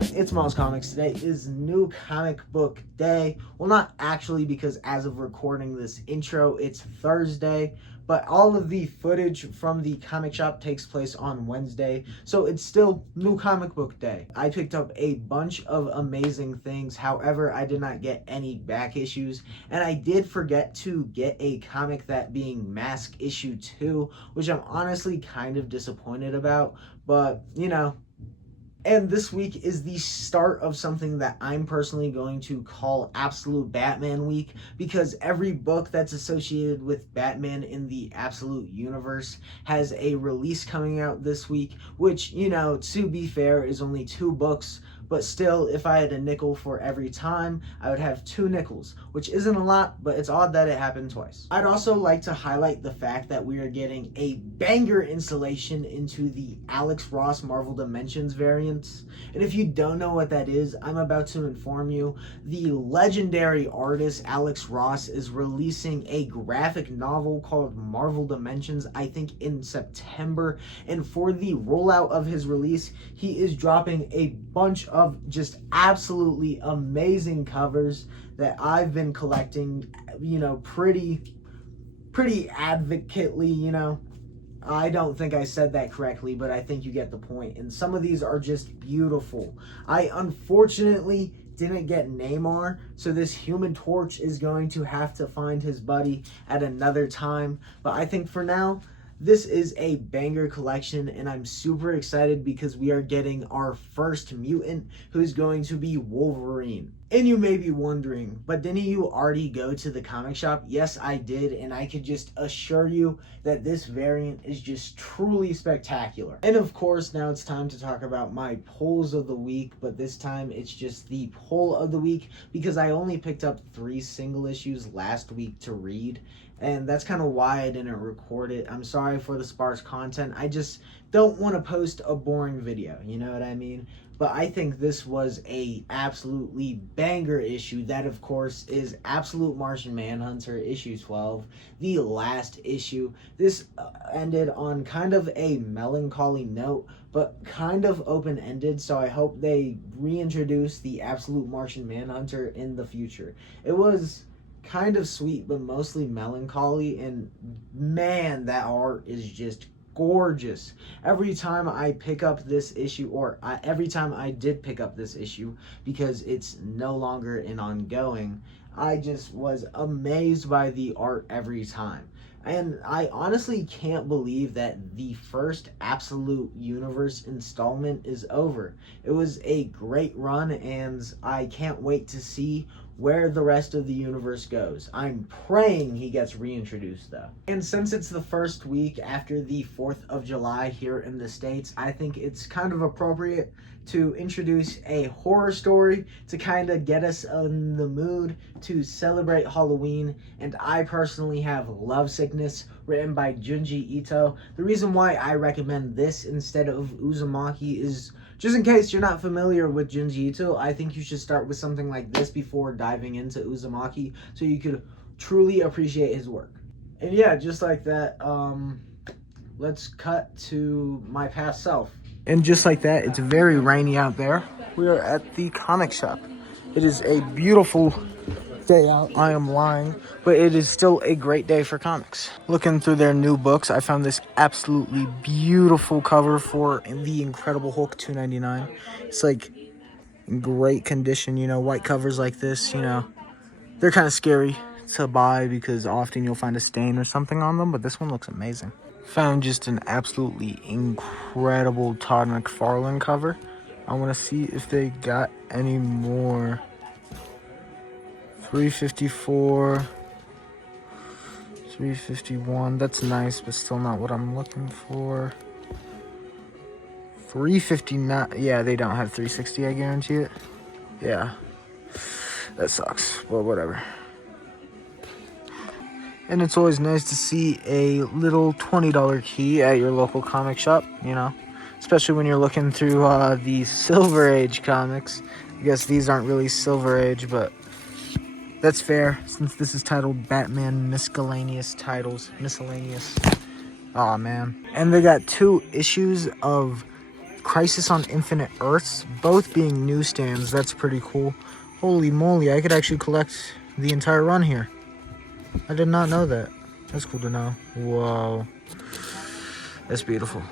everyone, it's Miles Comics. Today is New Comic Book Day. Well, not actually, because as of recording this intro, it's Thursday, but all of the footage from the comic shop takes place on Wednesday, so it's still New Comic Book Day. I picked up a bunch of amazing things, however, I did not get any back issues, and I did forget to get a comic, that being Mask Issue 2, which I'm honestly kind of disappointed about, but, you know. And this week is the start of something that I'm personally going to call Absolute Batman Week, because every book that's associated with Batman in the Absolute Universe has a release coming out this week, which, you know, to be fair, is only 2 books, but still, if I had a nickel for every time, I would have 2 nickels, which isn't a lot, but it's odd that it happened twice. I'd also like to highlight the fact that we are getting a banger installation into the Alex Ross Marvel Dimensions variants. And if you don't know what that is, I'm about to inform you. The legendary artist Alex Ross is releasing a graphic novel called Marvel Dimensions, I think in September. And for the rollout of his release, he is dropping a bunch of just absolutely amazing covers that I've been collecting, you know, pretty advocately, you know. I don't think I said that correctly, but I think you get the point. And some of these are just beautiful. I unfortunately didn't get Namor, so this Human Torch is going to have to find his buddy at another time. But I think for now, this is a banger collection, and I'm super excited because we are getting our first mutant, who's going to be Wolverine. And you may be wondering, but didn't you already go to the comic shop? Yes, I did, and I could just assure you that this variant is just truly spectacular. And of course, now it's time to talk about my polls of the week, but this time it's just the poll of the week, because I only picked up 3 single issues last week to read, and that's kind of why I didn't record it. I'm sorry for the sparse content. I just don't want to post a boring video, you know what I mean? But I think this was a absolutely banger issue. That, of course, is Absolute Martian Manhunter issue 12, the last issue. This ended on kind of a melancholy note, but kind of open-ended, so I hope they reintroduce the Absolute Martian Manhunter in the future. It was kind of sweet, but mostly melancholy, and man, that art is just gorgeous. Every time I pick up this issue, every time I did pick up this issue, because it's no longer an ongoing, I just was amazed by the art every time. And I honestly can't believe that the first Absolute Universe installment is over. It was a great run, and I can't wait to see where the rest of the universe goes. I'm praying he gets reintroduced, though. And since it's the first week after the 4th of July here in the States, I think it's kind of appropriate to introduce a horror story to kind of get us in the mood to celebrate Halloween. And I personally have Love Sickness, written by Junji Ito. The reason why I recommend this instead of Uzumaki is, just in case you're not familiar with Junji Ito, I think you should start with something like this before diving into Uzumaki, so you could truly appreciate his work. And yeah, just like that, let's cut to my past self. And just like that, it's very rainy out there. We are at the comic shop. It is a beautiful day out. I am lying, but it is still a great day for comics. Looking through their new books, I found this absolutely beautiful cover for The Incredible Hulk $2.99. It's like in great condition, you know. White covers like this, you know, they're kind of scary to buy because often you'll find a stain or something on them, but this one looks amazing. Found just an absolutely incredible Todd McFarlane cover. I want to see if they got any more. 354, 351, that's nice, but still not what I'm looking for. 359, yeah, they don't have 360, I guarantee it. Yeah, that sucks, but whatever. And it's always nice to see a little $20 key at your local comic shop, you know, especially when you're looking through the Silver Age comics. I guess these aren't really Silver Age, but that's fair, since this is titled Batman Miscellaneous Titles. Miscellaneous. Aw, man. And they got 2 issues of Crisis on Infinite Earths, both being newsstands. That's pretty cool. Holy moly, I could actually collect the entire run here. I did not know that. That's cool to know. Whoa. That's beautiful.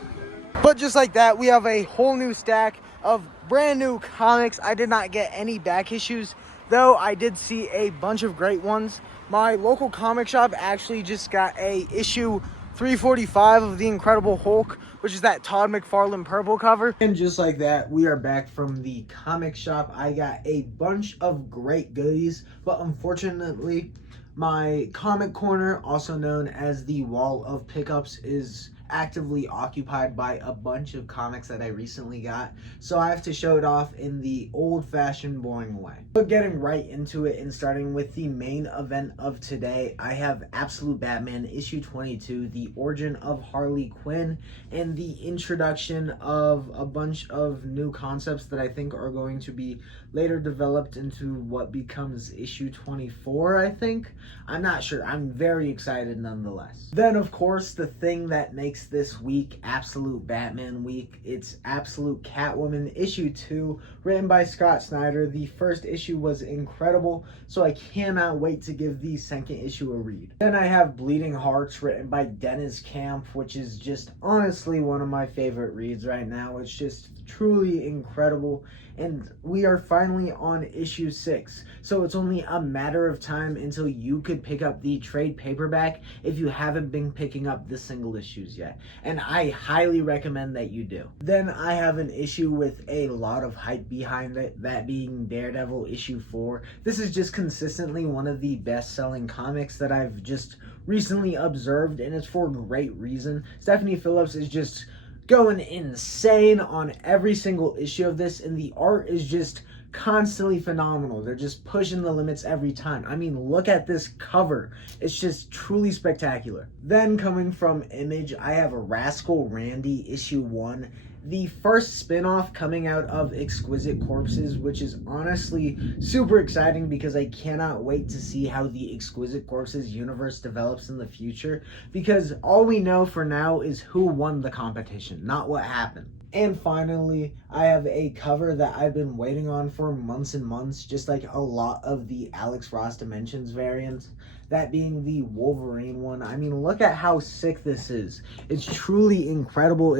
But just like that, we have a whole new stack of brand new comics. I did not get any back issues, though I did see a bunch of great ones. My local comic shop actually just got a issue 345 of The Incredible Hulk, which is that Todd McFarlane purple cover. And just like that, we are back from the comic shop. I got a bunch of great goodies, but unfortunately, my comic corner, also known as the wall of pickups, is actively occupied by a bunch of comics that I recently got, so I have to show it off in the old-fashioned boring way. But getting right into it and starting with the main event of today, I have Absolute Batman issue 22, the origin of Harley Quinn, and the introduction of a bunch of new concepts that I think are going to be later developed into what becomes issue 24, I think. I'm not sure. I'm very excited nonetheless. Then, of course, the thing that makes this week Absolute Batman week, it's Absolute Catwoman issue 2, written by Scott Snyder. The first issue was incredible, so I cannot wait to give the second issue a read. Then I have Bleeding Hearts, written by Dennis Camp, which is just honestly one of my favorite reads right now. It's just truly incredible, and we are finally on issue 6, so it's only a matter of time until you could pick up the trade paperback if you haven't been picking up the single issues yet, and I highly recommend that you do. Then I have an issue with a lot of hype behind it, that being Daredevil issue 4. This is just consistently one of the best-selling comics that I've just recently observed, and it's for great reason. Stephanie Phillips is just going insane on every single issue of this, and the art is just constantly phenomenal. They're just pushing the limits every time. I mean, look at this cover. It's just truly spectacular. Then coming from Image, I have Rascal Randy issue 1, the first spin-off coming out of Exquisite Corpses, which is honestly super exciting because I cannot wait to see how the Exquisite Corpses universe develops in the future, because all we know for now is who won the competition, not what happened. And finally, I have a cover that I've been waiting on for months and months, just like a lot of the Alex Ross Dimensions variants, that being the Wolverine one. I mean, look at how sick this is. It's truly incredible.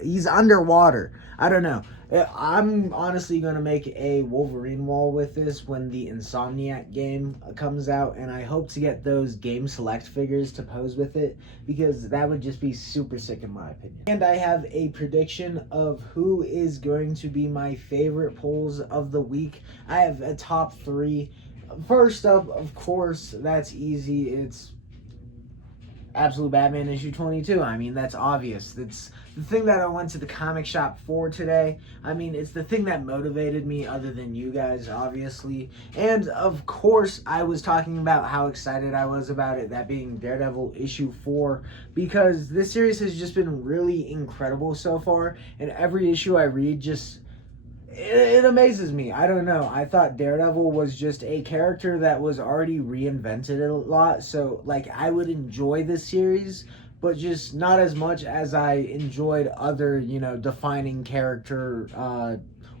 He's underwater. I don't know. I'm honestly going to make a Wolverine wall with this when the Insomniac game comes out, and I hope to get those Game Select figures to pose with it, because that would just be super sick in my opinion. And I have a prediction of who is going to be my favorite pulls of the week. I have a top 3. First up, of course, that's easy. It's Absolute Batman issue 22. I mean, that's obvious. That's the thing that I went to the comic shop for today. I mean, it's the thing that motivated me, other than you guys, obviously. And, of course, I was talking about how excited I was about it, that being Daredevil issue 4, because this series has just been really incredible so far, and every issue I read just... It amazes me. I don't know. I thought Daredevil was just a character that was already reinvented a lot. So, like, I would enjoy this series, but just not as much as I enjoyed other, defining character,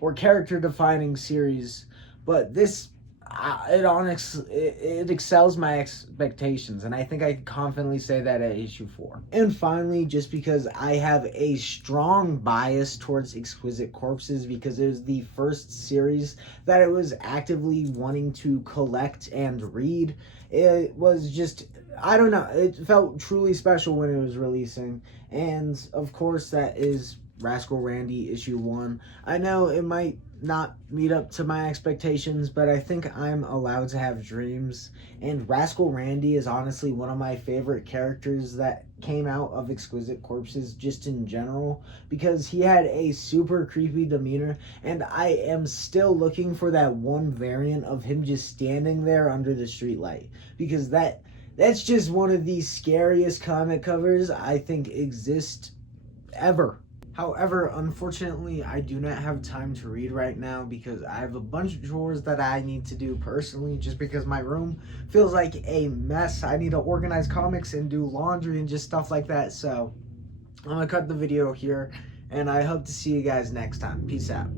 or character-defining series. But this, it excels my expectations, and I think I can confidently say that at issue 4. And finally, just because I have a strong bias towards Exquisite Corpses, because it was the first series that I was actively wanting to collect and read, it was just, I don't know, it felt truly special when it was releasing. And of course, that is Rascal Randy issue 1. I know it might not meet up to my expectations, but I think I'm allowed to have dreams, and Rascal Randy is honestly one of my favorite characters that came out of Exquisite Corpses just in general, because he had a super creepy demeanor, and I am still looking for that one variant of him just standing there under the streetlight, because that's just one of the scariest comic covers I think exist ever. However, unfortunately, I do not have time to read right now because I have a bunch of chores that I need to do personally, just because my room feels like a mess. I need to organize comics and do laundry and just stuff like that. So I'm going to cut the video here, and I hope to see you guys next time. Peace out.